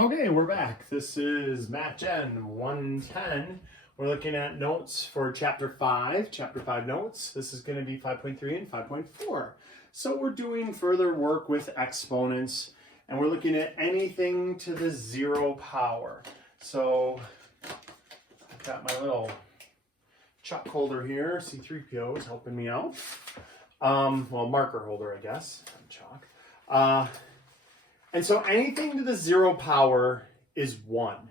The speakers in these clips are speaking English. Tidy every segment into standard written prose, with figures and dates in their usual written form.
Okay, we're back. This is Matgen110. We're looking at notes for Chapter 5 notes. This is going to be 5.3 and 5.4. So we're doing further work with exponents, and we're looking at anything to the 0 power. So I've got my little chalk holder here. C3PO is helping me out. Well, marker holder, I guess, not chalk. And so anything to the 0 power is 1.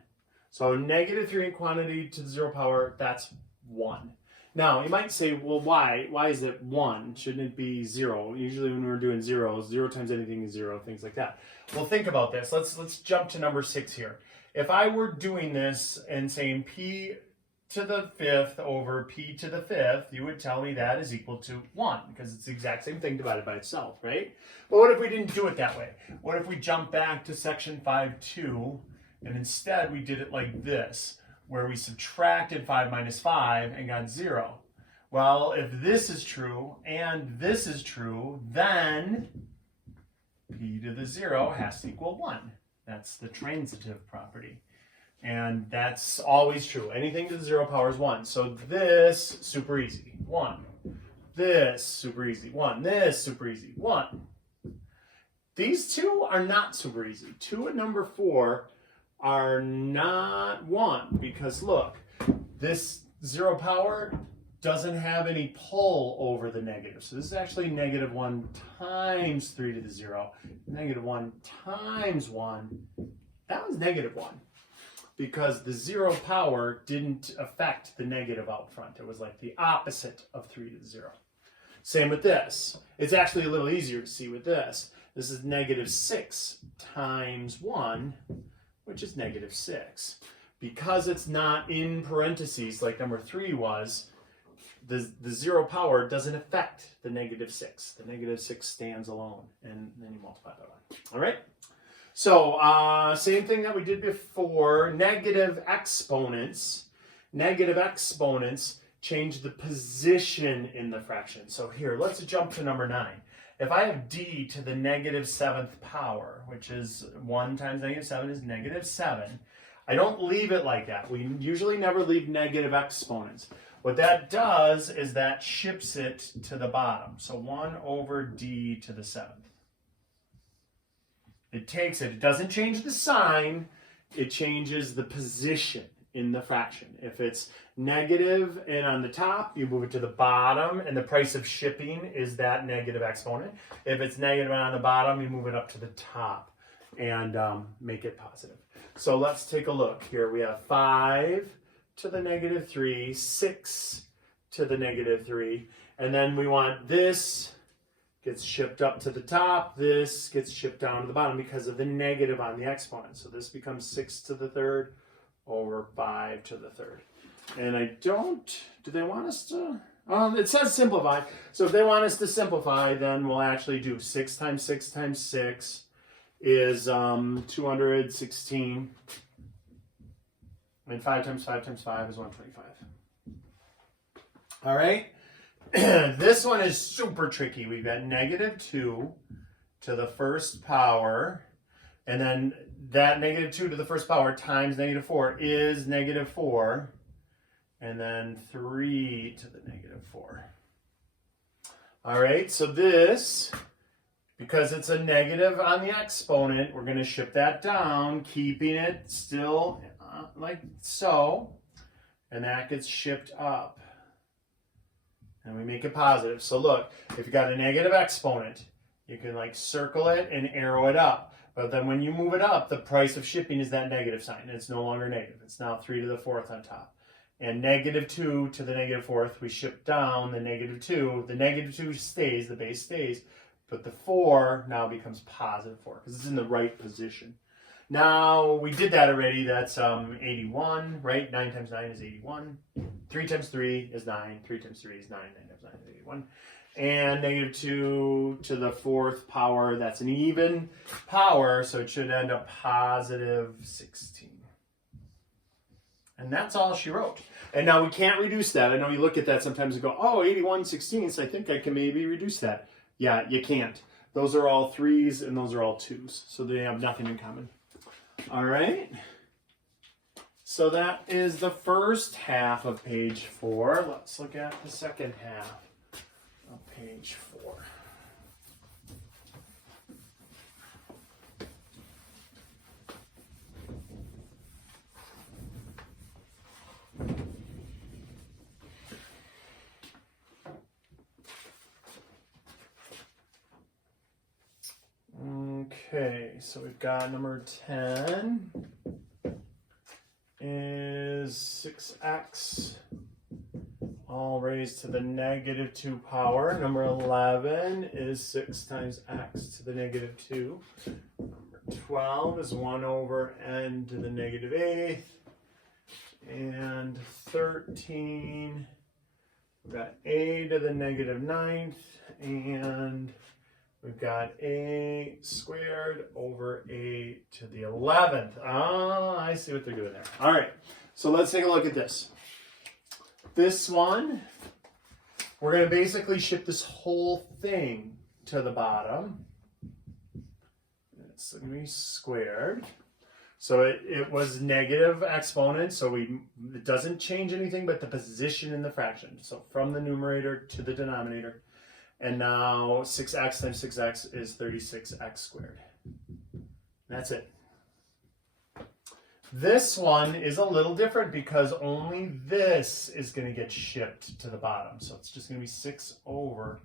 So -3 in quantity to the 0 power, that's 1. Now, you might say, well, why? Why is it 1? Shouldn't it be 0? Usually when we're doing zeros, 0 times anything is 0, things like that. Well, think about this. Let's jump to number 6 here. If I were doing this and saying p to the 5th over p to the 5th, you would tell me that is equal to 1, because it's the exact same thing divided by itself, right? But what if we didn't do it that way? What if we jump back to section 5.2 and instead we did it like this, where we subtracted 5 minus 5 and got 0? Well, if this is true and this is true, then p to the 0 has to equal 1. That's the transitive property. And that's always true. Anything to the 0 power is 1. So this, super easy, 1. This, super easy, 1. This, super easy, 1. These two are not super easy. 2 and number 4 are not 1, because look, this 0 power doesn't have any pull over the negative. So this is actually -1 times 3 to the 0. -1 times 1, that was -1. Because the 0 power didn't affect the negative out front. It was like the opposite of 3 to the 0. Same with this. It's actually a little easier to see with this. This is -6 times 1, which is -6. Because it's not in parentheses like number 3 was, the 0 power doesn't affect the -6. The -6 stands alone, and then you multiply by 1. All right? So, same thing that we did before, negative exponents change the position in the fraction. So here, let's jump to number 9. If I have d to the -7th power, which is 1 times -7 is -7, I don't leave it like that. We usually never leave negative exponents. What that does is that shifts it to the bottom. So 1 over d to the 7th. It takes it, it doesn't change the sign, it changes the position in the fraction. If it's negative and on the top, you move it to the bottom, and the price of shipping is that negative exponent. If it's negative and on the bottom, you move it up to the top and make it positive. So let's take a look. Here we have 5 to the -3, 6 to the -3, and then we want this gets shipped up to the top, this gets shipped down to the bottom because of the negative on the exponent. So this becomes 6 to the 3rd over 5 to the 3rd. And I don't, do they want us to, it says simplify. So if they want us to simplify, then we'll actually do 6 times 6 times 6 is 216. And 5 times 5 times 5 is 125. All right. This one is super tricky. We've got -2 to the 1st power, and then that -2 to the 1st power times -4 is -4, and then 3 to the -4. All right, so this, because it's a negative on the exponent, we're going to shift that down, keeping it still like so, and that gets shipped up. And we make it positive. So look, if you got a negative exponent, you can like circle it and arrow it up. But then when you move it up, the price of shipping is that negative sign. And it's no longer negative. It's now 3 to the 4th on top. And -2 to the -4th, we ship down the -2. The -2 stays, the base stays. But the 4 now becomes +4 because it's in the right position. Now, we did that already. That's 81, right? 9 times 9 is 81. 3 times 3 is 9. 3 times 3 is 9. 9 times 9 is 81. And -2 to the 4th power, that's an even power, so it should end up +16. And that's all she wrote. And now we can't reduce that. I know you look at that sometimes and go, oh, 81/16, I think I can maybe reduce that. Yeah, you can't. Those are all 3s and those are all 2s, so they have nothing in common. All right. So that is the first half of page 4. Let's look at the second half of page 4. Okay, so we've got number 10 is 6x all raised to the negative 2 power. Number 11 is 6 times x to the negative 2. Number 12 is 1 over n to the negative 8th. And 13, we've got a to the negative 9th, and we've got a squared over a to the 11th. Ah, I see what they're doing there. All right, so let's take a look at this. This one, we're going to basically shift this whole thing to the bottom. It's going to be squared. So it was negative exponent, so it doesn't change anything but the position in the fraction. So from the numerator to the denominator. And now 6x times 6x is 36x squared. That's it. This one is a little different because only this is going to get shipped to the bottom. So it's just going to be 6 over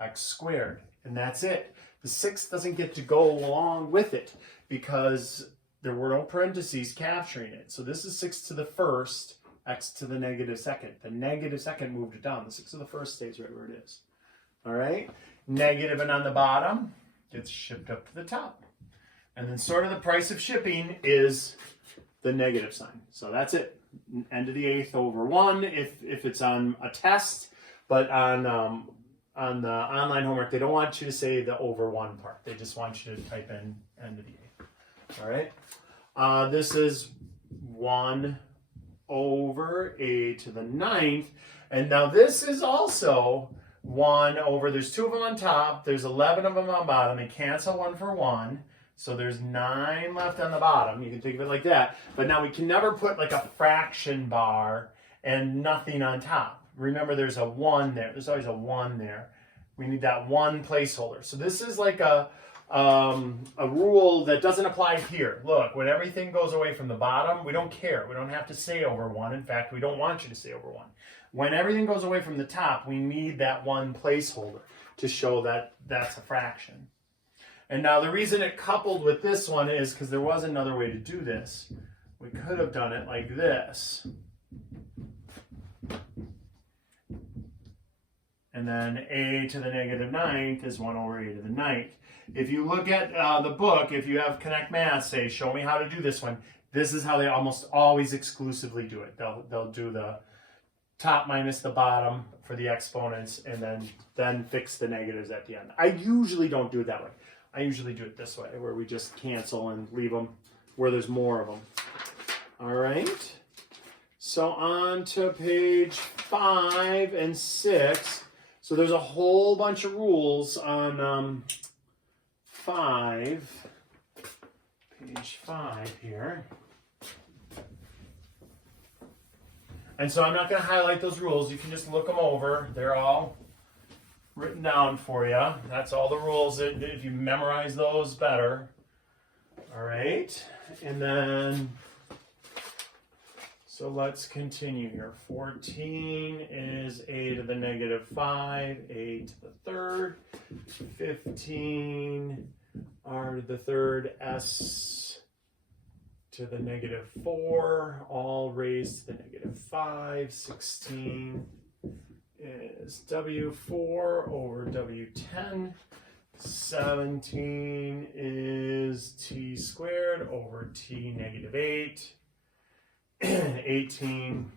x squared. And that's it. The 6 doesn't get to go along with it because there were no parentheses capturing it. So this is 6 to the first, x to the negative second. The negative second moved it down. The 6 to the first stays right where it is. All right, negative and on the bottom gets shipped up to the top. And then sort of the price of shipping is the negative sign. So that's it. N to the 8th over 1 if it's on a test, but on the online homework, they don't want you to say the over 1 part. They just want you to type in n to the 8th. All right, this is 1 over a to the 9th. And now this is also 1 over, there's 2 of them on top, there's 11 of them on bottom, they cancel 1 for 1, so there's 9 left on the bottom, you can think of it like that, but now we can never put like a fraction bar and nothing on top. Remember there's a 1 there, there's always a 1 there, we need that 1 placeholder. So this is like a rule that doesn't apply here. Look, when everything goes away from the bottom, we don't care, we don't have to say over 1, in fact we don't want you to say over 1. When everything goes away from the top, we need that 1 placeholder to show that that's a fraction. And now the reason it coupled with this one is because there was another way to do this. We could have done it like this. And then a to the negative 9th is 1 over a to the 9th. If you look at the book, if you have Connect Math, say, show me how to do this one, this is how they almost always exclusively do it. They'll do the top minus the bottom for the exponents, and then fix the negatives at the end. I usually don't do it that way. I usually do it this way, where we just cancel and leave them where there's more of them. All right. So on to page 5 and 6. So there's a whole bunch of rules on 5, page 5 here. And so I'm not going to highlight those rules. You can just look them over. They're all written down for you. That's all the rules. If you memorize those, better. All right. And then, so let's continue here. 14 is a to the negative 5, a to the 3rd. 15, r to the 3rd, s to the negative 4, all raised to the negative 5. 16 is W4 over W10. 17 is t squared over t negative 8. 18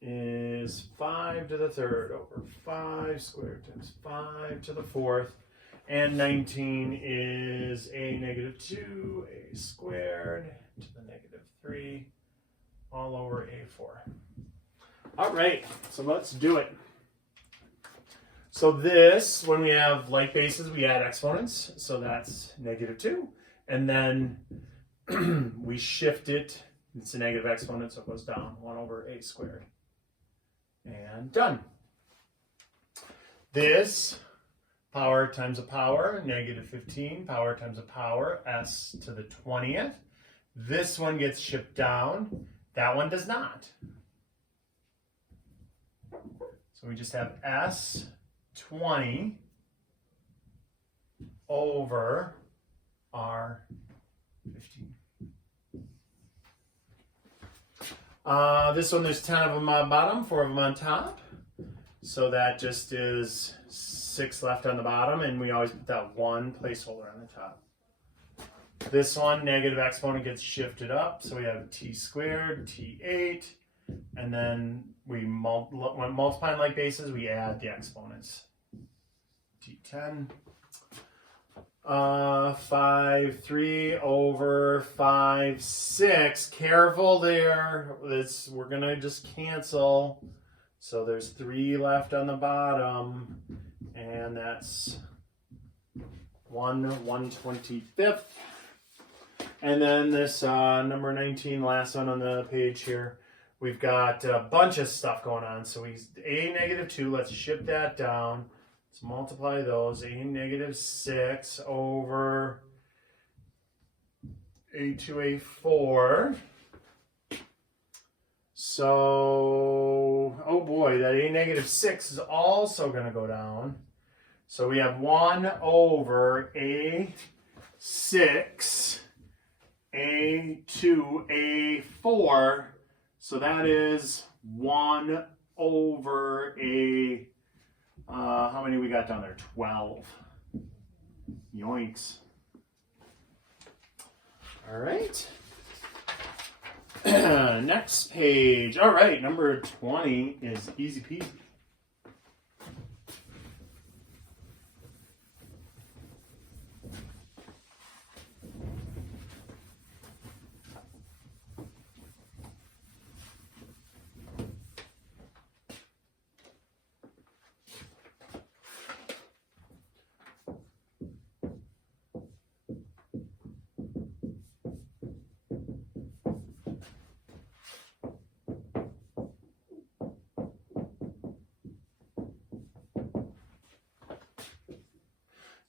is 5 to the 3rd over 5 squared times 5 to the 4th. And 19 is a negative 2, a squared to the negative 3, all over a4. All right, so let's do it. So this, when we have like bases, we add exponents. So that's negative 2. And then we shift it. It's a negative exponent, so it goes down. 1 over a squared. And done. This power times a power, negative 15, power times a power, s to the 20th. This one gets shipped down. That one does not. So we just have s20 over r15. This one, there's 10 of them on bottom, 4 of them on top. So that just is 6 left on the bottom, and we always put that one placeholder on the top. This one, negative exponent gets shifted up, so we have t squared, t8, and then when multiplying like bases, we add the exponents. t10. 5, 3 over 5, 6. Careful there. We're going to just cancel. So there's 3 left on the bottom, and that's 1/125th. And then this number 19, last one on the page here, we've got a bunch of stuff going on. So a negative 2, let's shift that down. Let's multiply those. A negative 6 over a2, a4. So, oh boy, that a negative 6 is also going to go down. So we have 1 over a6, a2, a4. So that is 1 over a, how many we got down there? 12. Yoinks. All right. Next page. All right, number 20 is easy peasy.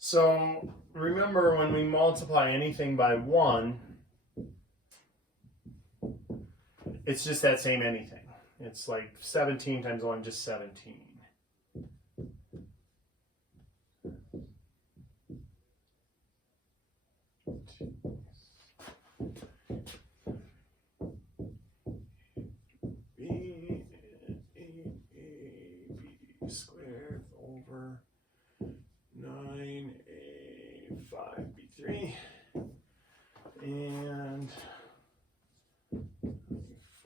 So remember, when we multiply anything by 1, it's just that same anything. It's like 17 times 1, just 17. b squared over 9a5b3 and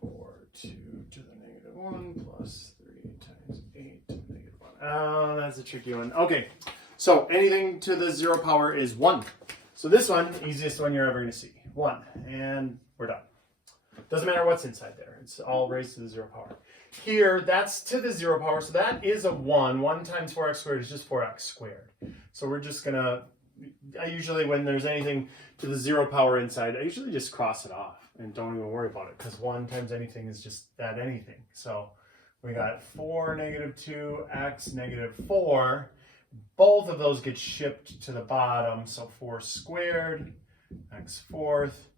4 2 to the negative 1 plus 3 times 8 to the negative 1. Oh, that's a tricky one. Okay, so anything to the 0 power is 1. So this one, easiest one you're ever going to see. 1, and we're done. Doesn't matter what's inside there. It's all raised to the 0 power. Here, that's to the 0 power, so that is a 1. 1 times 4x squared is just 4x squared. So we're just going to, I usually, when there's anything to the 0 power inside, I usually just cross it off and don't even worry about it, because 1 times anything is just that anything. So we got 4 negative 2x negative 4. Both of those get shipped to the bottom, so 4 squared, x fourth,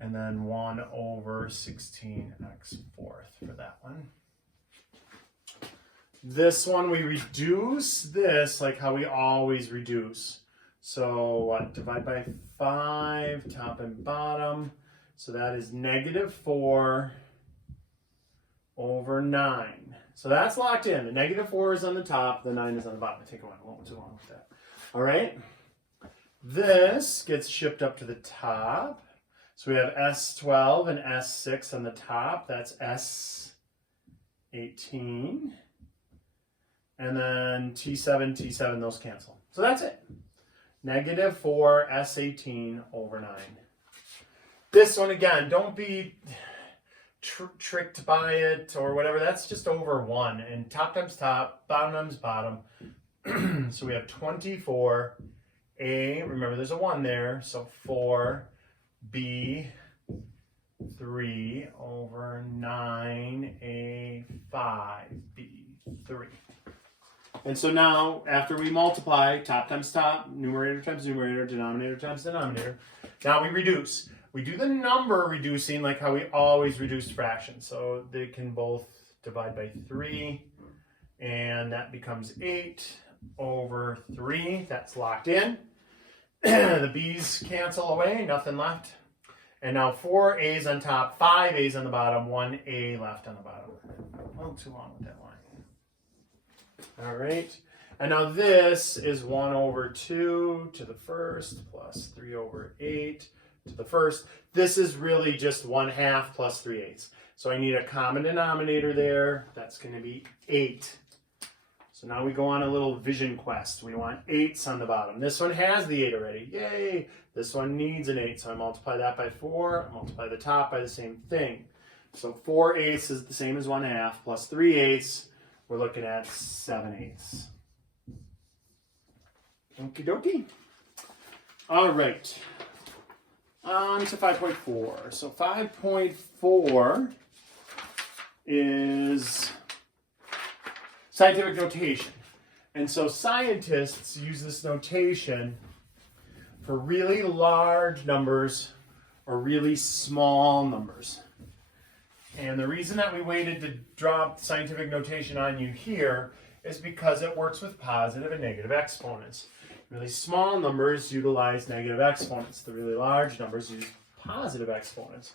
and then 1 over 16x fourth for that one. This one, we reduce this like how we always reduce. So what? Divide by 5, top and bottom. So that is negative 4 over 9. So that's locked in. The negative 4 is on the top, the 9 is on the bottom. I take one, I won't do along with that. All right. This gets shipped up to the top. So we have S12 and S6 on the top. That's S18. And then T7, T7, those cancel. So that's it. Negative 4 S18 over 9. This one, again, don't be tricked by it or whatever. That's just over 1. And top times top, bottom times bottom. So we have 24. Remember there's a 1 there. So 4 B3 over 9A5B3. And so now, after we multiply, top times top, numerator times numerator, denominator times denominator, now we reduce. We do the number reducing like how we always reduce fractions. So they can both divide by 3, and that becomes 8 over 3. That's locked in. The b's cancel away, nothing left. And now 4 a's on top, 5 a's on the bottom, 1 a left on the bottom. A little too long with that line. All right. And now this is 1 over 2 to the first plus 3 over 8 to the first. This is really just 1/2 plus 3/8. So I need a common denominator there. That's going to be 8. So now we go on a little vision quest. We want 8s on the bottom. This one has the 8 already. Yay! This one needs an 8. So I multiply that by 4. I multiply the top by the same thing. So 4/8 is the same as 1/2 plus 3/8. We're looking at 7/8. Okie dokie. All right. On to 5.4. So 5.4 is scientific notation. And so scientists use this notation for really large numbers or really small numbers. And the reason that we waited to drop scientific notation on you here is because it works with positive and negative exponents. Really small numbers utilize negative exponents. The really large numbers use positive exponents.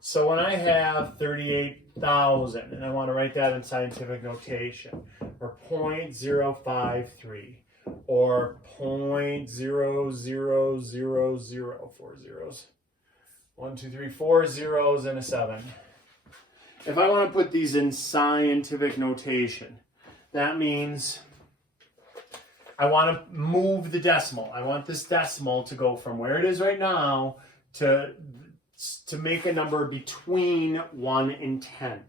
So when I have 38,000 and I want to write that in scientific notation, or 0.053, or 0.00004 zeros, 1, 2, 3, 4 zeros and a 7. If I want to put these in scientific notation, that means I want to move the decimal. I want this decimal to go from where it is right now to make a number between 1 and 10.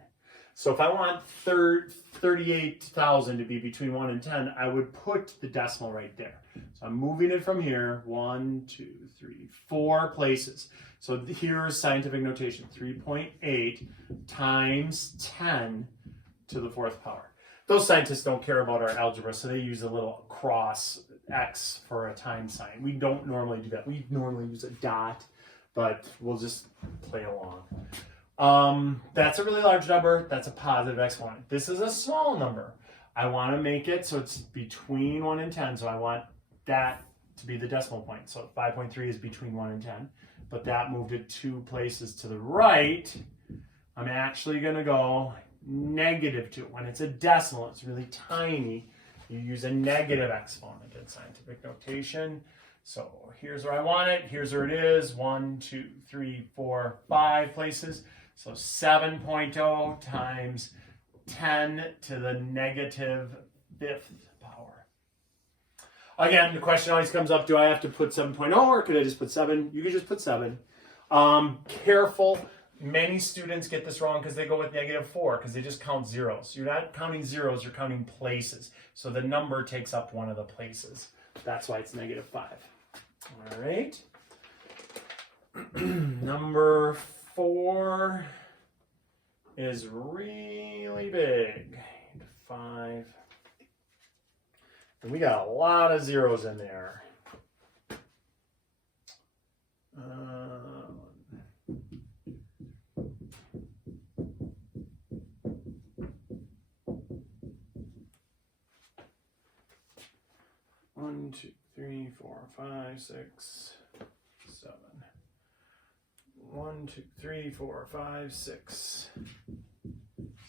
So if I want 38,000 to be between 1 and 10, I would put the decimal right there. So I'm moving it from here, 1, 2, 3, 4 places. So here's scientific notation, 3.8 times 10 to the 4th power. Those scientists don't care about our algebra, so they use a little cross X for a time sign. We don't normally do that. We normally use a dot, but we'll just play along. That's a really large number. That's a positive exponent. This is a small number. I want to make it so it's between 1 and 10, so I want that to be the decimal point. So 5.3 is between 1 and 10, but that moved it 2 places to the right. I'm actually going to go -2. When it's a decimal, it's really tiny. You use a negative exponent in scientific notation. So here's where I want it. Here's where it is. 1, 2, 3, 4, 5 places. So 7.0 times 10 to the -5th power. Again, the question always comes up, do I have to put 7.0 or could I just put 7? You could just put 7. Careful. Many students get this wrong because they go with -4 because they just count zeros. You're not counting zeros, you're counting places. So the number takes up one of the places. That's why it's -5. All right. Number 4 is really big. 5. And we got a lot of zeros in there. 1, 2, 3, 4, 5, 6, 7. 1, 2, 3, 4, 5, 6,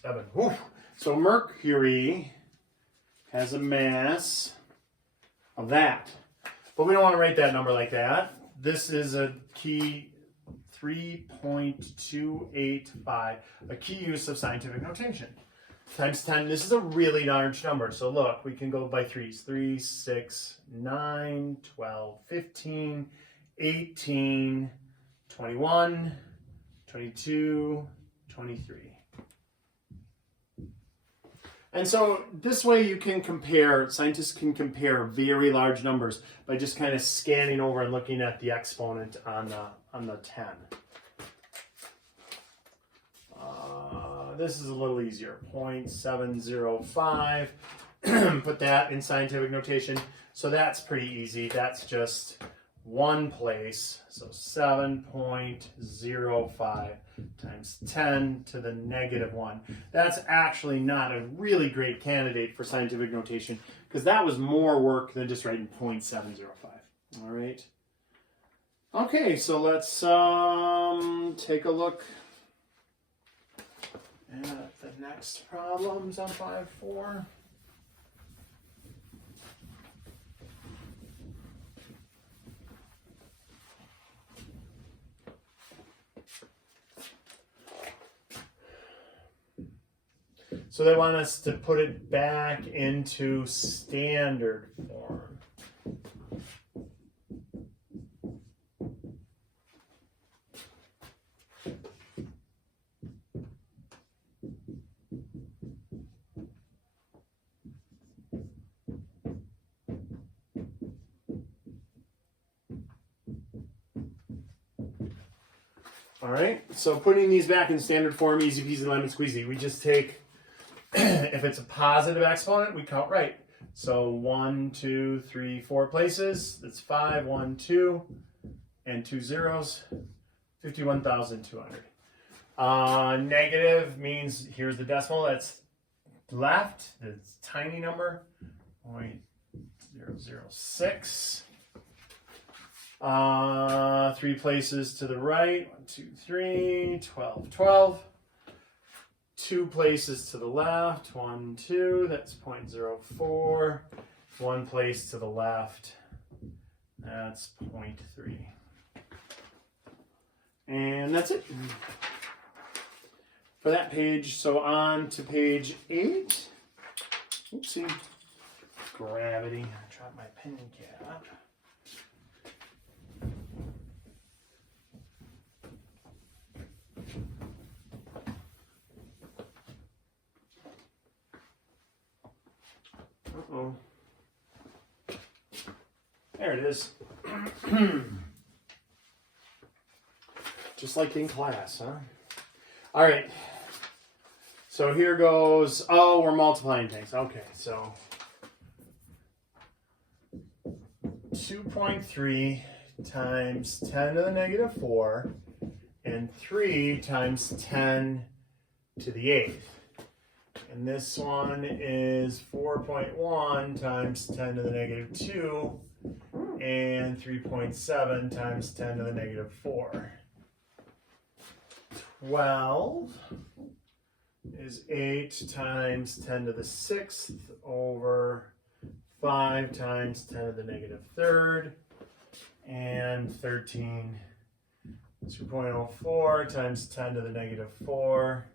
7. Whew. So Mercury has a mass of that. But we don't want to write that number like that. This is a key 3.285, a key use of scientific notation. Times 10, this is a really large number. So look, we can go by 3s. 3, 6, 9, 12, 15, 18, 21, 22, 23. And so this way you can compare, scientists can compare very large numbers by just kind of scanning over and looking at the exponent on the 10. This is a little easier, 0.705. Put that in scientific notation. So that's pretty easy. That's just one place. So 7.05 times 10 to the negative 1. That's actually not a really great candidate for scientific notation because that was more work than just writing 0.705. All right. Okay, so let's take a look at the next problems on 5.4. So they want us to put it back into standard form. All right, so putting these back in standard form, easy peasy lemon squeezy. We just take, if it's a positive exponent, we count right. So 1, 2, 3, 4 places. That's 5, 1, 2, and 2 zeros. 51,200. Negative means here's the decimal that's left. It's a tiny number. 0.006. 3 places to the right. 1, 2, 3. 12, 12. 2 places to the left. 1, 2. That's 0.04. 1 place to the left. That's 0.3. And that's it for that page. So on to page 8. Oopsie. Gravity. I dropped my pen cap. Uh-oh. There it is. Just like in class, huh? All right. So here goes, oh, we're multiplying things. Okay, so 2.3 times 10 to the negative 4 and 3 times 10 to the 8th. And this one is 4.1 times 10 to the negative 2 and 3.7 times 10 to the negative 4. 12 is 8 times 10 to the 6th over 5 times 10 to the negative 3rd, and 13 is 2.04 times 10 to the negative 4,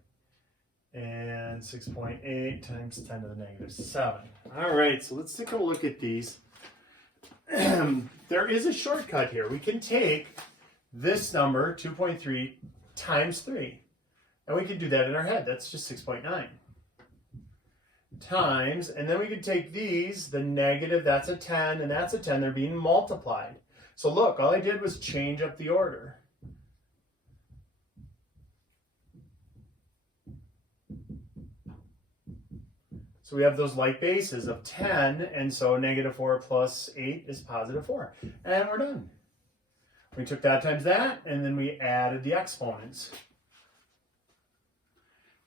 and 6.8 times 10 to the negative 7. All right, so let's take a look at these. There is a shortcut here. We can take this number, 2.3, times 3. And we can do that in our head. That's just 6.9. Times, and then we could take these, the negative, that's a 10, and that's a 10. They're being multiplied. So look, all I did was change up the order. So we have those like bases of 10, and so negative 4 plus 8 is positive 4. And we're done. We took that times that, and then we added the exponents.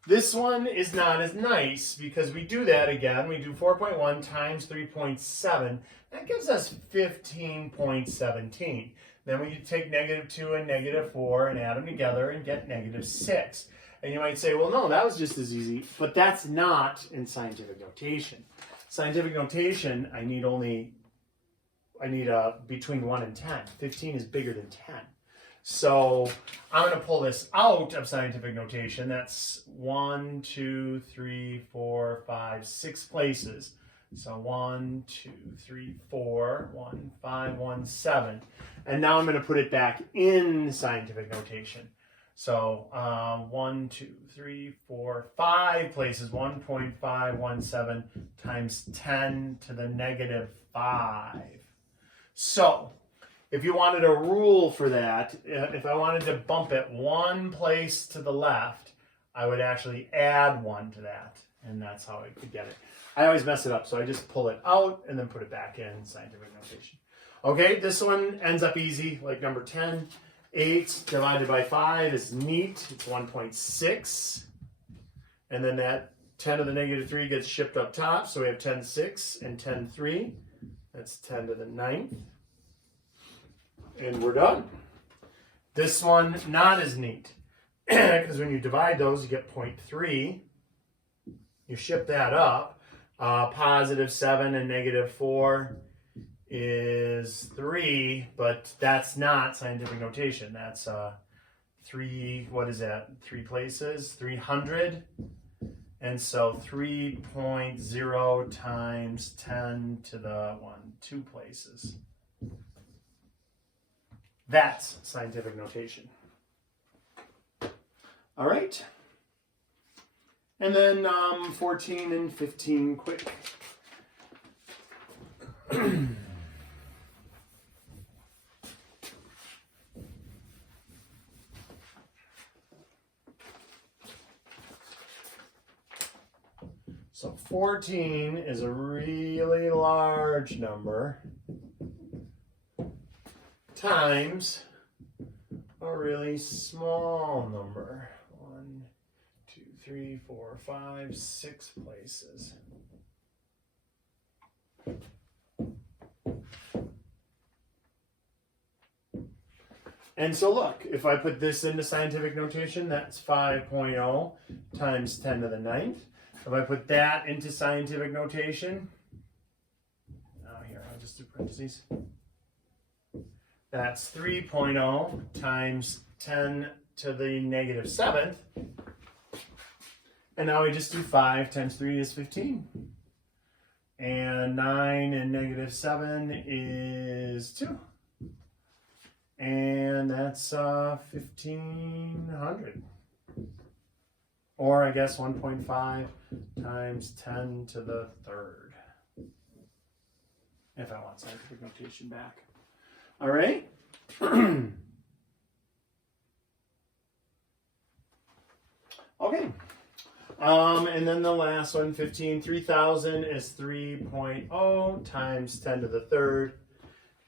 This one is not as nice because we do that again. We do 4.1 times 3.7. That gives us 15.17. Then we take negative 2 and negative 4 and add them together and get negative 6. And you might say, well, no, that was just as easy. But that's not in scientific notation. Scientific notation, I need between 1 and 10. 15 is bigger than 10. So I'm going to pull this out of scientific notation. That's 1, 2, 3, 4, 5, 6 places. So 1, 2, 3, 4, 1, 5, 1, 7. And now I'm going to put it back in scientific notation. So 1, 2, 3, 4, 5 places, 1.517 times 10 to the negative 5. So if you wanted a rule for that, if I wanted to bump it one place to the left, I would actually add 1 to that. And that's how I could get it. I always mess it up, so I just pull it out and then put it back in scientific notation. Okay, this one ends up easy, like number 10. 8 divided by 5 is neat. It's 1.6. And then that 10 to the negative 3 gets shipped up top. So we have 10/6 and 10/3. That's 10 to the 9th. And we're done. This one, not as neat. Because when you divide those, you get 0.3. You ship that up. Positive 7 and negative 4 is 3, but that's not scientific notation. That's 3, what is that? 3 places, 300. And so 3.0 times 10 to the 2 places. That's scientific notation. All right. And then 14 and 15 quick. So 14 is a really large number times a really small number. 1, 2, 3, 4, 5, 6 places. And so look, if I put this into scientific notation, that's 5.0 times 10 to the 9th. If I put that into scientific notation, here, I'll just do parentheses. That's 3.0 times 10 to the negative 7th. And now we just do 5 times 3 is 15. And 9 and negative 7 is 2. And that's 1,500. Or I guess 1.5 times 10 to the 3rd. If I want scientific notation back. All right. Okay. And then the last one, 15. 3,000 is 3.0 times 10 to the 3rd.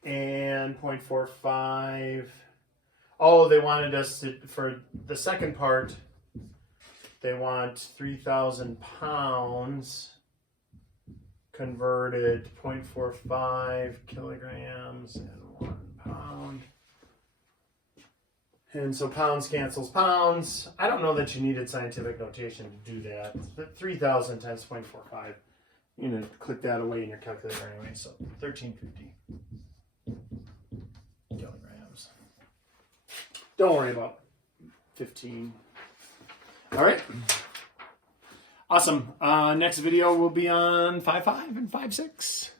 And 0.45. Oh, they wanted us to, for the second part, they want 3,000 pounds converted 0.45 kilograms and 1 pound. And so pounds cancels pounds. I don't know that you needed scientific notation to do that. But 3,000 times 0.45. You know, click that away in your calculator anyway. So 1,350 kilograms. Don't worry about 15. All right. Awesome. Next video will be on 5.5 and 5.6.